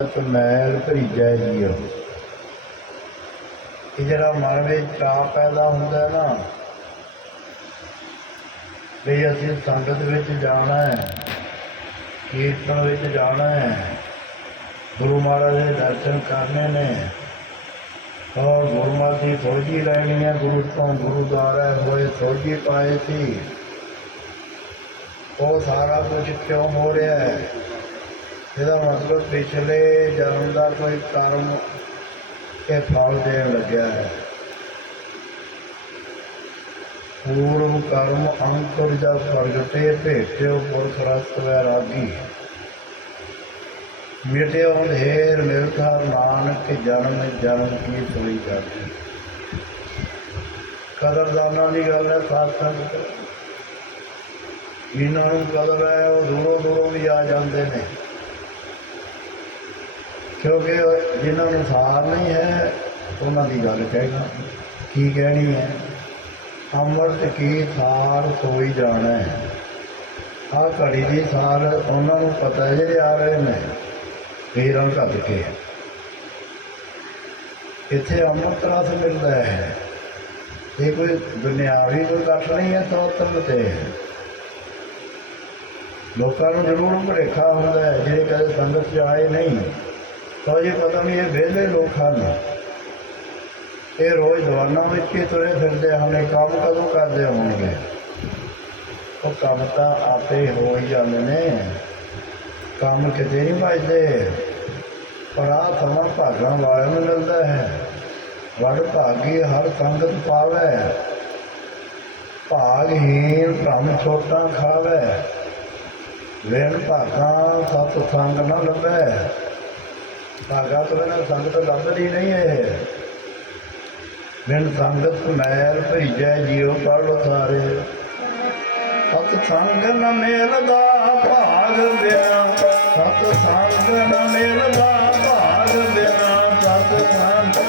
ਤੇ ਮੈਲ ਭਰੀਜੈ ਜੀਉ ਇਹ ਜਿਹੜਾ ਮਨ ਵਿੱਚ ਚਾਅ ਪੈਦਾ ਹੁੰਦਾ ਨਾ, ਵੀ ਅਸੀਂ ਸੰਗਤ ਵਿੱਚ ਜਾਣਾ ਹੈ, ਕੀਰਤਨ ਵਿੱਚ ਜਾਣਾ ਹੈ, ਗੁਰੂ ਮਹਾਰਾਜ ਦੇ ਦਰਸ਼ਨ ਕਰਨੇ ਨੇ। ਔਰ ਗੁਰਮਤਿ ਦੀ ਸੋਝੀ ਲੈਣੀ ਹੈ, ਗੁਰੂ ਤੋਂ ਗੁਰਦੁਆਰਾ ਹੋਏ ਸੋਝੀ ਪਾਏ ਸੀ। ਉਹ ਸਾਰਾ ਕੁਝ ਕਿਉਂ ਹੋ ਰਿਹਾ ਹੈ? ਇਹਦਾ ਮਤਲਬ ਪਿਛਲੇ ਜਨਮ ਦਾ ਕੋਈ ਕਰਮ ਇਹ ਫਲ ਦੇਣ ਲੱਗਿਆ ਹੈ। ਪੂਰਵ ਕਰਮ ਅੰਕੁਰ ਜਾ ਪ੍ਰਗਟੇ ਭੇਟਿਓ ਪੁਰਖ ਰਸਤ ਵੈਰਾਗੀ ਮਿਟਿਓ ਅੰਧੇਰ ਮਿਲਖਾ ਨਾਨਕ ਜਨਮ ਜਨਮ ਕੀ ਸੁਣੀ ਜਾਂਦੀ ਕਦਰਦਾਨਾਂ ਦੀ ਗੱਲ ਹੈ ਸਾਧ ਸੰਗਤ ਇਹਨਾਂ ਨੂੰ ਕਦਰ ਹੈ, ਉਹ ਦੂਰੋਂ ਦੂਰੋਂ ਵੀ ਆ ਜਾਂਦੇ ਨੇ। ਕਿਉਂਕਿ ਜਿਨ੍ਹਾਂ ਨੂੰ ਸਾਰ ਨਹੀਂ ਹੈ, ਉਹਨਾਂ ਦੀ ਗੱਲ ਕਹਿਣਾ ਕੀ ਕਹਿਣੀ ਹੈ? ਅੰਮ੍ਰਿਤ ਕੀ ਸਾਰ ਸੋਈ ਜਾਣਾ ਹੈ? ਆ ਘੜੀ ਦੀ ਸਾਰ ਉਹਨਾਂ ਨੂੰ ਪਤਾ ਹੈ ਜਿਹੜੇ ਆ ਰਹੇ ਨੇ। ਫੇਰਾਂ ਘੱਟ ਕੇ। ਇੱਥੇ ਅੰਮ੍ਰਿਤ ਰਸ ਮਿਲਦਾ ਹੈ। ਇਹ ਕੋਈ ਦੁਨਿਆਵੀ ਕੋਈ ਕੱਟ ਨਹੀਂ ਹੈ ਤੋਤਮ ਤੇ ਲੋਕਾਂ ਨੂੰ ਜ਼ਰੂਰ ਭੁਲੇਖਾ ਹੁੰਦਾ ਹੈ, ਜਿਹੜੇ ਕਦੇ ਸੰਗਤ 'ਚ ਆਏ ਨਹੀਂ। ਤਾਂ ਜੀ ਪਤਾ ਨਹੀਂ, ਇਹ ਵਿਹਲੇ ਲੋਕ ਹਨ। ਇਹ ਰੋਜ਼ ਦਵਾਨਾਂ ਵਿੱਚ ਹੀ ਤੁਰੇ ਫਿਰਦੇ ਹਨ ਕੰਮ ਕਦੋਂ ਕਰਦੇ ਹੋਣਗੇ? ਉਹ ਕੰਮ ਤਾਂ ਆਪੇ ਹੋ ਹੀ ਜਾਂਦੇ ਨੇ। ਕੰਮ ਕਿਤੇ ਨਹੀਂ ਭਜਦੇ ਪਰ ਆ ਸਮਾਂ ਭਾਗਾਂ ਵਾਲਿਆਂ ਨੂੰ ਮਿਲਦਾ ਹੈ। ਵਡ ਭਾਗੀ ਹਰ ਸੰਗਤ ਪਾਵੇ। ਭਾਗਹੀਨ ਭ੍ਰਮ ਛੋਟਾ ਖਾਵੇ। ਵੇਣ ਭਾਗਾਂ ਸਤ ਸੰਗ ਨਾ ਲੱਭੈ। ਭਾਗਾ ਤੋਂ ਬਿਨਾਂ ਸੰਗਤ ਲੱਭਦੀ ਨਹੀਂ ਹੈ ਬਿਨ ਸੰਗਤ ਮੈਲ ਭਈਜੈ ਜੀਉ ਪੜ ਲੋ ਸਾਰੇ ਸਤ ਸੰਗ ਨ ਮੇਲਦਾ ਭਾਗ ਬਿਨਾ, ਸਤ ਸੰਗ ਨ ਮੇਲਦਾ ਭਾਗ ਬਿਨਾ, ਸਤ ਸੰਗ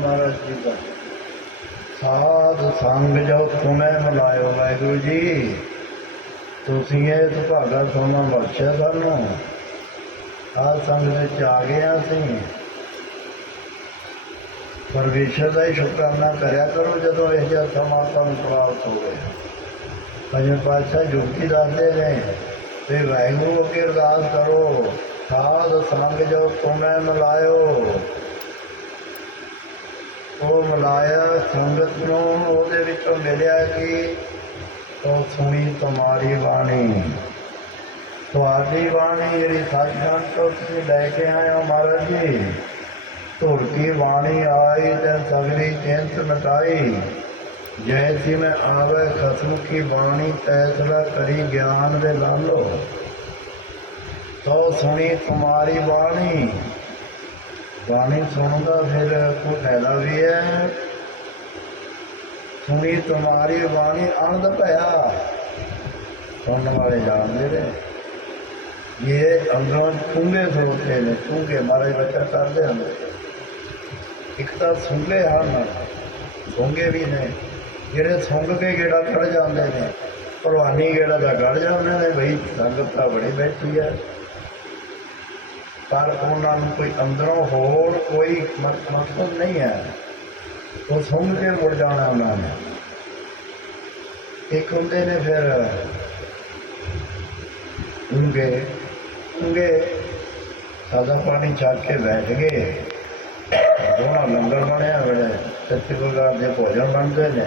ਮਹਾਰਾਜ ਜੀ ਦਾ। ਸਾਧ ਸੰਗ ਜੋ ਤੁਮੈ ਮਿਲਾਇਓ ਵਾਹਿਗੁਰੂ ਜੀ। ਤੁਸੀਂ ਇਹ ਸੁਭਾਗਾ ਸੋਨਾ ਬਖਸ਼ਿਆ ਸਾਨੂੰ। ਆ ਸੰਗ ਵਿੱਚ ਆ ਗਏ ਹਾਂ ਪਰਮੇਸ਼ਰ ਦਾ ਹੀ ਸ਼ੁਕਰਾਨਾ ਕਰਿਆ ਕਰੋ ਜਦੋਂ ਇਹ ਜਿਹਾ ਸਮਾਂ ਤੁਹਾਨੂੰ ਪ੍ਰਾਪਤ ਹੋਵੇ ਪੰਜਵੇਂ ਪਾਤਸ਼ਾਹ ਜੁਗਤੀ ਦੱਸਦੇ ਨੇ ਤੇ ਵਾਹਿਗੁਰੂ ਅੱਗੇ ਅਰਦਾਸ ਕਰੋ। ਸਾਧ ਸੰਗ ਜੋ ਤੁਮੈ ਮਿਲਾਇਓ। ਉਹ ਮਲਾਇਆ, ਸੰਗਤ ਨੂੰ ਉਹਦੇ ਵਿੱਚੋਂ ਮਿਲਿਆ ਕਿ ਉਹ ਸੁਣੀ ਤੁਹਾਡੀ ਬਾਣੀ। ਤੁਹਾਡੀ ਬਾਣੀ ਜਿਹੜੀ ਸੱਚਖੰਡ ਤੋਂ ਤੁਸੀਂ ਲੈ ਕੇ ਆਏ ਹੋ ਮਹਾਰਾਜ ਜੀ ਧੁਰਕੀ ਬਾਣੀ ਆਈ ਤੇ ਸਗਰੀ ਚਿੰਤ ਮਟਾਈ। ਜੈਸੀ ਮੈਂ ਆਵੇ ਖਸਮ ਕੀ ਬਾਣੀ, ਤੈਸਲਾ ਕਰੀ ਗਿਆਨ ਦੇ ਲਾਲੋ। ਤੋ ਸੁਣੀ ਤੁਹਾਡੀ ਬਾਣੀ ਬਾਣੀ ਸੁਣਨ ਦਾ ਫਿਰ ਕੋਈ ਫਾਇਦਾ ਵੀ ਹੈ। ਸੁਣੀ ਤੁਮਾਰੀ ਬਾਣੀ, ਆਨੰਦ ਭਇਆ। ਸੁਣਨ ਵਾਲੇ ਜਾਣਦੇ ਨੇ। ਇਹ ਅੰਦਰੋਂ ਚੁੰਗੇ ਖਲੋਤੇ ਨੇ ਚੁੰਗੇ ਮਾਰੇ ਬੱਚਾ ਕਰਦੇ ਹਨ। ਇੱਕ ਤਾਂ ਸੁੰਗੇ ਹਨ ਸੁੰਗੇ ਵੀ ਨੇ। ਜਿਹੜੇ ਸੁੰਗ ਕੇ ਗੇੜਾ ਕੱਢ ਜਾਂਦੇ ਨੇ, ਭਲਵਾਨੀ ਗੇੜਾ ਦਾ ਕੱਢ ਜਾਂਦੇ ਨੇ, ਬਈ ਸੰਗਤ ਤਾਂ ਬੜੀ ਬੈਠੀ ਹੈ। ਪਰ ਉਹਨਾਂ ਨੂੰ ਕੋਈ ਅੰਦਰੋਂ ਹੋਰ ਕੋਈ ਮਕ- ਮਕਸਦ ਨਹੀਂ ਹੈ। ਉਹ ਸੁਣ ਕੇ ਮੁੜ ਜਾਣਾ ਉਹਨਾਂ ਨੇ। ਇੱਕ ਹੁੰਦੇ ਨੇ ਫਿਰ ਉਂਗੇ। ਉਂਗੇ ਸਾਦਾ ਪਾਣੀ ਛੱਕ ਕੇ ਬੈਠ ਗਏ। ਦੋਹਾਂ ਲੰਗਰ ਬਣਿਆ ਬੜੇ ਸੱਚੇ ਪ੍ਰਕਾਰ ਦੇ ਭੋਜਨ ਬਣਦੇ ਨੇ।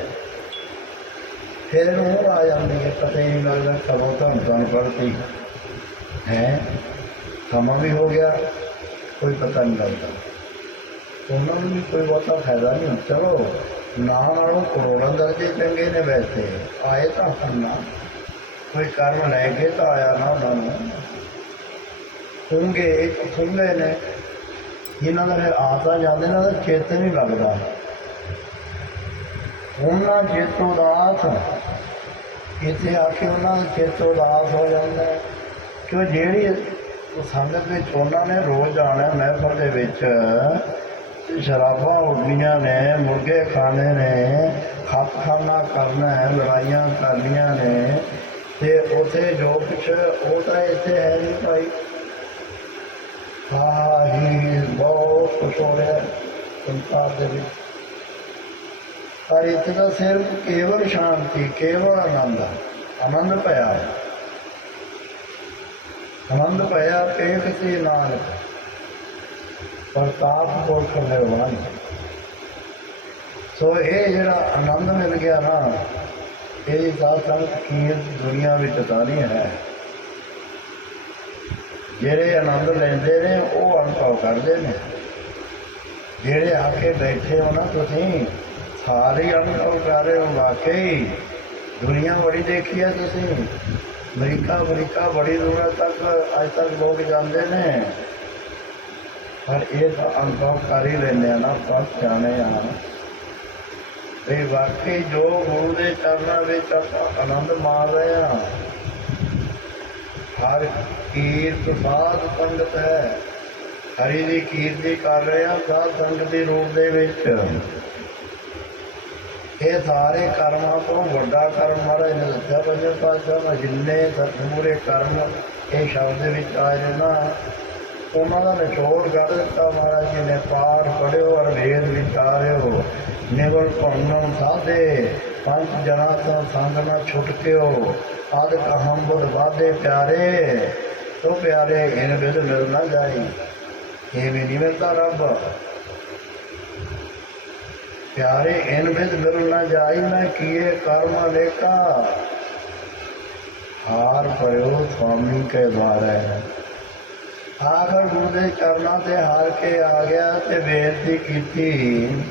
ਫਿਰ ਉਹ ਆ ਜਾਂਦੀ ਹੈ ਪਤਾ ਹੀ ਨਹੀਂ ਲੱਗਦਾ ਕਦੋਂ ਧੰਨ ਧੰਨ ਪੜਤੀ ਹੈ? ਸਮਾਂ ਵੀ ਹੋ ਗਿਆ, ਕੋਈ ਪਤਾ ਨਹੀਂ ਲੱਗਦਾ। ਉਹਨਾਂ ਨੂੰ ਵੀ ਕੋਈ ਬਹੁਤਾ ਫਾਇਦਾ ਨਹੀਂ ਹੁੰਦਾ। ਚਲੋ, ਨਾ ਨਾਲੋਂ ਕਰੋੜਾਂ ਦਰਜੇ ਚੰਗੇ ਨੇ ਵੈਸੇ। ਆਏ ਤਾਂ ਹੰਨਾ ਕੋਈ ਕਰਮ ਲੈ ਕੇ ਤਾਂ ਆਇਆ ਨਾ ਉਹਨਾਂ ਨੂੰ। ਖੁੰਗੇ ਇੱਕ ਨੇ। ਜਿਨ੍ਹਾਂ ਦਾ ਫਿਰ ਆ ਤਾਂ ਜਾਂਦੇ ਨਾ ਤਾਂ ਚੇਤ ਨਹੀਂ ਲੱਗਦਾ। ਉਹਨਾਂ ਚਿੱਤ ਉਦਾਸ ਇੱਥੇ ਆ ਕੇ ਉਹਨਾਂ ਦਾ ਚਿੱਤ ਉਦਾਸ ਹੋ ਜਾਂਦਾ ਕਿ ਜਿਹੜੀ ਸੰਗਤ ਵਿੱਚ ਉਹਨਾਂ ਨੇ ਰੋਜ਼ ਜਾਣਾ ਮਹਿਫਲ ਦੇ ਵਿੱਚ। ਸ਼ਰਾਬਾਂ ਉੱਡੀਆਂ ਨੇ, ਮੁਰਗੇ ਖਾਣੇ ਨੇ, ਖੱਪ ਖਾਨਾ ਕਰਨਾ ਹੈ, ਲੜਾਈਆਂ ਕਰਨੀਆਂ ਨੇ। ਤੇ ਉਥੇ ਜੋ ਕੁਛ, ਉਹ ਤਾਂ ਇੱਥੇ ਹੈ ਨਹੀਂ ਭਾਈ। ਹਾਂ ਹੀ ਬਹੁਤ ਕੁਛ ਹੋ ਰਿਹਾ ਸੰਸਾਰ ਦੇ ਵਿੱਚ। ਪਰ ਇੱਥੇ ਤਾਂ ਸਿਰਫ ਕੇਵਲ ਸ਼ਾਂਤੀ, ਕੇਵਲ ਆਨੰਦ ਆਨੰਦ ਪਿਆ ਹੈ ਆਨੰਦ ਪਿਆ ਪੇਖ ਤੇ ਨਾਲ ਪ੍ਰਤਾਪ ਪੁਰਖ ਨਿਰਵਾਣ ਸੋ ਇਹ ਜਿਹੜਾ ਆਨੰਦ ਮਿਲ ਗਿਆ ਨਾ, ਇਹ ਸਾਧ ਸੰਗਤ ਕੀ ਦੁਨੀਆ ਵਿੱਚ ਤਾਂ ਨਹੀਂ ਹੈ। ਜਿਹੜੇ ਆਨੰਦ ਲੈਂਦੇ ਨੇ, ਉਹ ਅਨੁਭਵ ਕਰਦੇ ਨੇ। ਜਿਹੜੇ ਆ ਕੇ ਬੈਠੇ ਹੋ ਨਾ ਤੁਸੀਂ, ਸਾਰੇ ਅਨੁਭਵ ਕਰ ਰਹੇ ਹੋ, ਵਾਕਈ। ਦੁਨੀਆ ਬੜੀ ਦੇਖੀ ਹੈ ਤੁਸੀਂ। ਅਮਰੀਕਾ ਅਮਰੀਕਾ ਬੜੀ ਦੂਰ ਤੱਕ ਅੱਜ ਤੱਕ ਲੋਕ ਜਾਂਦੇ ਨੇ। ਪਰ ਇਹ ਤਾਂ ਅਨੁਭਵ ਕਰ ਹੀ ਲੈਂਦੇ ਆ ਨਾ ਫਸ ਜਾਣੇ ਆ। ਇਹ ਵਾਕਈ ਜੋ ਗੁਰੂ ਦੇ ਚਰਨਾਂ ਵਿੱਚ ਆਪਾਂ ਆਨੰਦ ਮਾਣ ਰਹੇ ਆ, ਹਰ ਕੀਰਤ ਸਾਧ ਸੰਗਤ ਹੈ। ਹਰੀ ਦੀ ਕੀਰਤੀ ਕਰ ਰਹੇ ਆ ਸਾਧ ਸੰਗਤ ਦੇ ਰੂਪ ਦੇ ਵਿੱਚ। ਇਹ ਸਾਰੇ ਕਰਮਾਂ ਤੋਂ ਵੱਡਾ ਕਰਮ ਮਹਾਰਾਜ ਨੇ ਦੱਸਿਆ ਪੰਜਵੇਂ ਪਾਤਸ਼ਾਹ ਨੇ ਜਿੰਨੇ ਸਤਿਮੂਰੇ ਕਰਮ ਇਹ ਸ਼ਬਦ ਦੇ ਵਿੱਚ ਆਏ ਨੇ ਨਾ, ਉਹਨਾਂ ਦਾ ਨਿਚੋੜ ਕਰ ਦਿੱਤਾ ਮਹਾਰਾਜ ਜੀ ਨੇ, ਪਾਠ ਪੜਿਓ ਔਰ ਵੇਦ ਵਿਚਾਰਿਓ ਨਿਵਲ ਭੰਨਣ ਸਾਧੇ, ਪੰਜ ਜਨਾ ਤੋਂ ਸੰਗ ਨਾ ਛੁਟਕਿਓ ਆਦ ਕਹਮ ਬੁਧ ਵਾਦੇ ਪਿਆਰੇ, ਤੋ ਪਿਆਰੇ ਇਨ ਬਿਦ ਮਿਲ ਨਾ ਜਾਈ ਇਹ ਵੀ ਨਹੀਂ ਮਿਲਦਾ ਰੱਬ। ਪਿਆਰੇ, ਇਨ ਬਿਦ ਮਿਲ ਨਾ ਜਾਈ ਮੈਂ ਕੀਏ ਕਰਮ ਹਾਰ ਪਰਿਓ ਸੁਆਮੀ ਕੇ ਦੁਆਰੇ ਆਖਰ ਗੁਰੂ ਦੇ ਚਰਨਾਂ ਤੇ ਹਾਰ ਕੇ ਆ ਗਿਆ ਤੇ ਬੇਨਤੀ ਕੀਤੀ।